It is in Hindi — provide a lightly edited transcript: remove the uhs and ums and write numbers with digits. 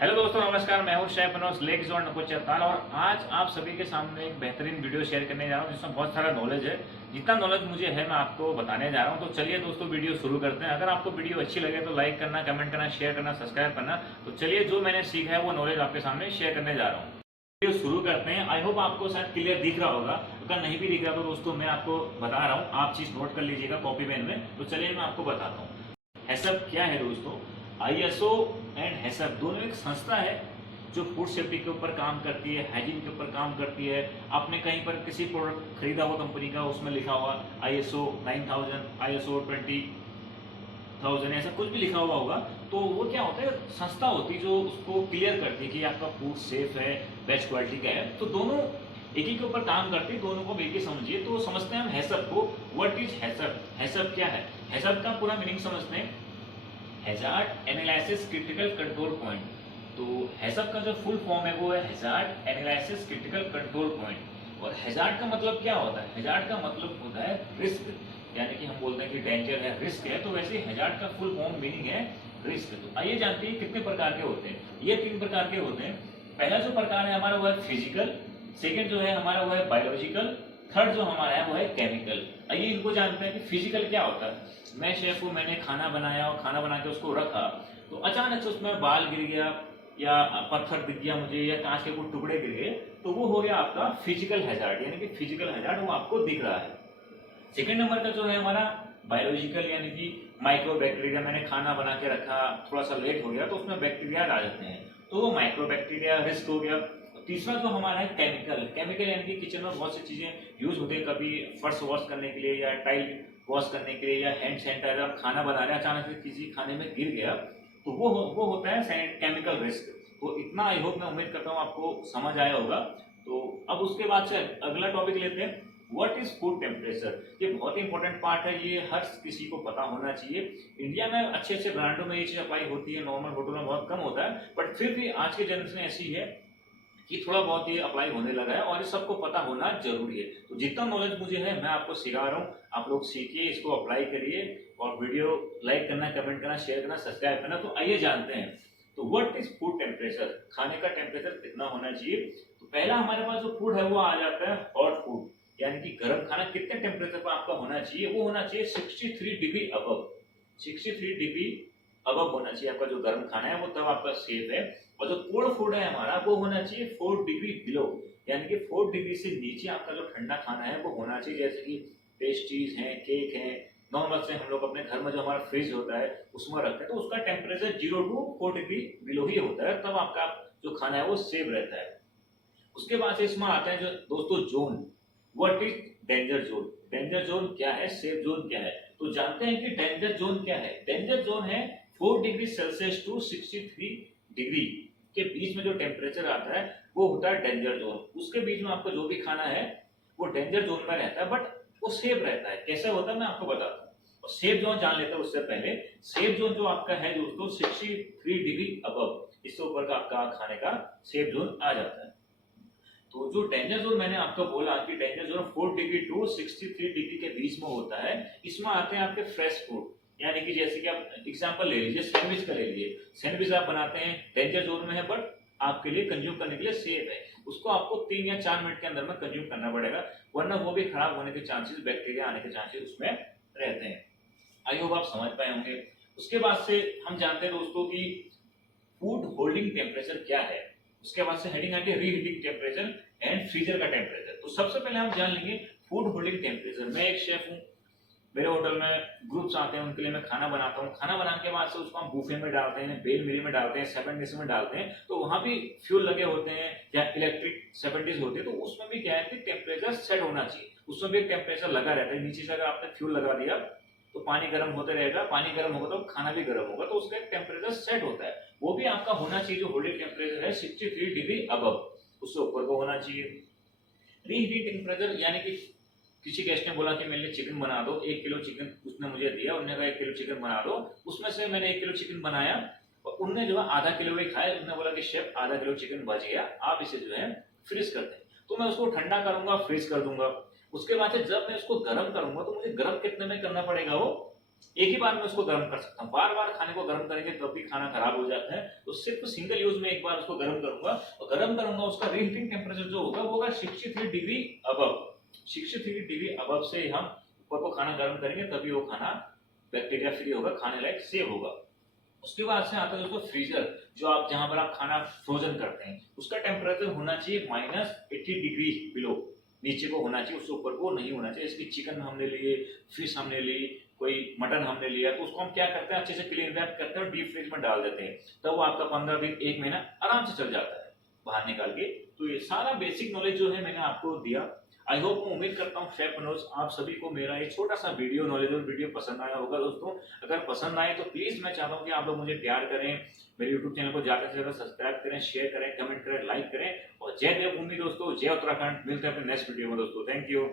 हेलो दोस्तों, नमस्कार। मैं हूं शेफ मनोज लेक जोन नकोचरताल और आज आप सभी के सामने एक बेहतरीन वीडियो शेयर करने जा रहा हूं जिसमें बहुत सारा नॉलेज है। जितना नॉलेज मुझे है मैं आपको बताने जा रहा हूं। तो चलिए दोस्तों, वीडियो शुरू करते हैं। अगर आपको वीडियो अच्छी लगे तो लाइक करना, कमेंट करना, शेयर करना, सब्सक्राइब करना। तो चलिए, जो मैंने सीखा है वो नॉलेज आपके सामने शेयर करने जा रहा हूँ। वीडियो शुरू करते हैं। आई होप आपको शायद क्लियर दिख रहा होगा। अगर नहीं भी दिख रहा तो दोस्तों मैं आपको बता रहा हूँ, आप चीज नोट कर लीजिएगा कॉपी पेन में। तो चलिए मैं आपको बताता हूँ हैसअप क्या है दोस्तों। आईएसओ एंड हैसअप दोनों एक संस्था है जो फूड सेफ्टी के ऊपर काम करती है, हाइजीन के ऊपर काम करती है। आपने कहीं पर किसी प्रोडक्ट खरीदा हुआ कंपनी का, उसमें लिखा हुआ आईएसओ 9000, आईएसओ 20000, ऐसा कुछ भी लिखा हुआ होगा। तो वो क्या होता है, संस्था होती है जो उसको क्लियर करती है कि आपका फूड सेफ है, बेस्ट क्वालिटी का है। तो दोनों एक ही के ऊपर काम करती है, दोनों को मिलकर समझिए। तो समझते हैं हम हैसअप को। What is हैसअप? हैसअप क्या है? हैसअप का पूरा मीनिंग समझते हैं। Hazard analysis critical control point. तो हैसअप का जो फुल फॉर्म है वो है hazard analysis critical control point. और हैजार्ड का मतलब क्या होता है? हैजार्ड का मतलब होता है रिस्क, यानी कि हम बोलते हैं कि डेंजर है, रिस्क है। तो वैसे हैजार्ड का फुल फॉर्म मीनिंग है रिस्क। तो आइए जानते हैं कितने प्रकार के होते हैं। ये 3 प्रकार के होते हैं। पहला जो प्रकार है हमारा वो है फिजिकल, सेकेंड जो है हमारा वो है बायोलॉजिकल, थर्ड जो हमारा है वो है केमिकल। आइए इनको जानते हैं कि फिजिकल क्या होता है। मैं शेफ हूँ, मैंने खाना बनाया और खाना बना के उसको रखा, तो अचानक से उसमें बाल गिर गया या पत्थर दिख गया मुझे या कांच के कुछ टुकड़े गिर गए, तो वो हो गया आपका फिजिकल हैजार्ड, यानी कि फिजिकल हैजार्ड वो आपको दिख रहा है। सेकेंड नंबर का जो है हमारा बायोलॉजिकल, यानी कि माइक्रो बैक्टीरिया। मैंने खाना बना के रखा, थोड़ा सा लेट हो गया तो उसमें बैक्टीरिया आ जाते हैं, तो वो माइक्रो बैक्टीरिया रिस्क हो गया। तीसरा जो हमारा है केमिकल। केमिकल यानी कि किचन में बहुत सी चीजें यूज होती है, कभी फर्श वॉश करने के लिए या टाइल वॉश करने के लिए या हैंड सैनिटाइजर। आप खाना बना रहे हैं, अचानक से किसी खाने में गिर गया, तो वो होता है केमिकल रिस्क। तो इतना आई होप, मैं उम्मीद करता हूँ आपको समझ आया होगा। तो अब उसके बाद से अगला टॉपिक लेते हैं, व्हाट इज फूड टेम्परेचर। ये बहुत ही इंपॉर्टेंट पार्ट है, ये हर किसी को पता होना चाहिए। इंडिया में अच्छे अच्छे ब्रांडों में ये चीज अप्लाई होती है, नॉर्मल होटलों में बहुत कम होता है, बट फिर भी आज की जनरेशन ऐसी है कि थोड़ा बहुत ये अप्लाई होने लगा है और ये सबको पता होना जरूरी है। तो जितना नॉलेज मुझे है मैं आपको सिखा रहा हूँ, आप लोग सीखिए, इसको अप्लाई करिए और वीडियो लाइक करना, कमेंट करना, शेयर करना, सब्सक्राइब करना। तो आइए जानते हैं, तो व्हाट इज फूड टेम्परेचर, खाने का टेम्परेचर कितना होना चाहिए। तो पहला हमारे पास जो फूड है वो आ जाता है हॉट फूड, यानी कि गर्म खाना कितने टेम्परेचर पर आपका होना चाहिए। वो होना चाहिए 63 डिग्री अबव, 63 डिग्री अबव होना चाहिए आपका जो गर्म खाना है, वो तब आपका सेफ है। और जो कोल्ड फूड है हमारा वो होना चाहिए 4 डिग्री बिलो, यानी कि 4 डिग्री से नीचे आपका जो ठंडा खाना है वो होना चाहिए। जैसे कि पेस्ट्रीज हैं, केक हैं, नॉर्मल से हम लोग अपने घर में जो हमारा फ्रिज होता है उसमें रखते हैं, तो उसका टेम्परेचर 0 टू 4 डिग्री बिलो ही होता है, तब आपका जो खाना है वो सेफ रहता है। उसके बाद से इसमें आता है जो दोस्तों zone. What is danger zone? Danger zone क्या है, सेफ जोन क्या है? तो जानते हैं कि डेंजर जोन क्या है। डेंजर जोन है 4 डिग्री सेल्सियस टू 63 डिग्री के बीच में जो टेम्परेचर आता है वो होता है डेंजर जोन। उसके बीच में आपको जो भी खाना है वो डेंजर जोन में रहता है, बट वो सेफ रहता है। कैसे होता है मैं आपको बताता हूँ। और सेफ जोन जान लेते हैं उससे पहले। सेफ जोन जो आपका है दोस्तों 63 डिग्री अबव, इससे ऊपर का आपका खाने का सेफ जोन आ जाता है। तो जो डेंजर जोन मैंने आपको बोला कि danger zone 4 degree to 63 degree के बीच में होता है, इसमें आते हैं आपके फ्रेश फूड, यानी कि जैसे कि आप एग्जांपल ले लीजिए, सैंडविच का ले लीजिए। सैंडविच आप बनाते हैं, डेंजर जोन में है बट आपके लिए कंज्यूम करने के लिए सेफ है। उसको आपको 3 या 4 मिनट के अंदर में कंज्यूम करना पड़ेगा, वरना वो भी खराब होने के चांसेस, बैक्टीरिया आने के चांसेस उसमें रहते हैं। आई होप आप समझ पाए होंगे। उसके बाद से हम जानते हैं दोस्तों कि फूड होल्डिंग टेम्परेचर क्या है। उसके बाद से हेडिंग आती है रीहीटिंग टेम्परेचर एंड फ्रीजर का टेम्परेचर। तो सबसे पहले हम जान लेंगे फूड होल्डिंग टेम्परेचर। मैं एक शेफ हूँ, मेरे होटल में ग्रुप्स आते हैं, उनके लिए मैं खाना बनाता हूँ। खाना बनाने के बाद से उसको हम बूफे में डालते हैं, बेल मिली में डालते हैं, 7 डिश में डालते हैं, तो वहां भी फ्यूल लगे होते हैं या इलेक्ट्रिक 7 डिश होते हैं। तो उसमें भी क्या है कि टेम्परेचर सेट होना चाहिए, उसमें भी एक टेम्परेचर लगा रहता है। नीचे से अगर आपने फ्यूल लगा दिया तो पानी गर्म होते रहेगा, पानी गर्म होगा तो खाना भी गर्म होगा, तो उसका एक टेम्परेचर सेट होता है। वो भी आपका होना चाहिए जो होल्डिंग टेम्परेचर है 63 डिग्री अबव, उससे ऊपर को होना चाहिए। रीहीटिंग टेम्परेचर यानी कि किसी गेस्ट ने बोला कि मेरे लिए चिकन बना दो, 1 किलो चिकन उसने मुझे दिया, उन्होंने कहा 1 किलो चिकन बना दो। उसमें से मैंने 1 किलो चिकन बनाया और उनने जो है आधा किलो ही खाया। उन्होंने बोला कि शेफ आधा किलो चिकन बच गया, आप इसे जो है फ्रीज कर दें। तो मैं उसको ठंडा करूंगा, फ्रीज कर दूंगा। उसके बाद से जब मैं उसको गर्म करूंगा तो मुझे गर्म कितने में करना पड़ेगा, वो एक ही बार में उसको गर्म कर सकता हूँ। बार बार खाने को गर्म करेंगे तब भी खाना खराब हो जाता है। तो सिर्फ सिंगल यूज में एक बार उसको गर्म करूंगा, और गर्म करूंगा उसका रीहीटिंग टेम्परेचर जो होगा वो होगा 63 डिग्री अबव। 63 डिग्री अबव से हम ऊपर को खाना गर्म करेंगे तभी वो खाना बैक्टीरिया फ्री होगा, खाने लायक सेव होगा। उसके बाद से आता है दोस्तों फ्रीजर, जो आप जहां पर आप खाना फ्रोजन करते हैं उसका टेम्परेचर होना चाहिए -80 डिग्री बिलो, नीचे को होना चाहिए, उससे ऊपर को नहीं होना चाहिए। इसकी चिकन हमने लिए, फिश हमने ली, कोई मटन हमने लिया, तो उसको हम क्या करते हैं अच्छे से क्लीन रैप करते हैं और डीप फ्रीज में डाल देते हैं, तब वो आपका 15 दिन 1 महीना आराम से चल जाता है बाहर निकाल के। तो ये सारा बेसिक नॉलेज जो है मैंने आपको दिया। आई होप, मैं उम्मीद करता हूँ शेफ मनोज आप सभी को मेरा ये छोटा सा वीडियो नॉलेजेबल वीडियो पसंद आया होगा दोस्तों। अगर पसंद आए तो प्लीज मैं चाहता हूँ कि आप लोग मुझे प्यार करें, मेरे यूट्यूब चैनल को ज्यादा से ज्यादा सब्सक्राइब करें, शेयर करें, कमेंट करें, लाइक करें। और जय देवभूमि दोस्तों, जय उत्तराखंड। मिलते हैं अपने नेक्स्ट वीडियो में दोस्तों। Thank you.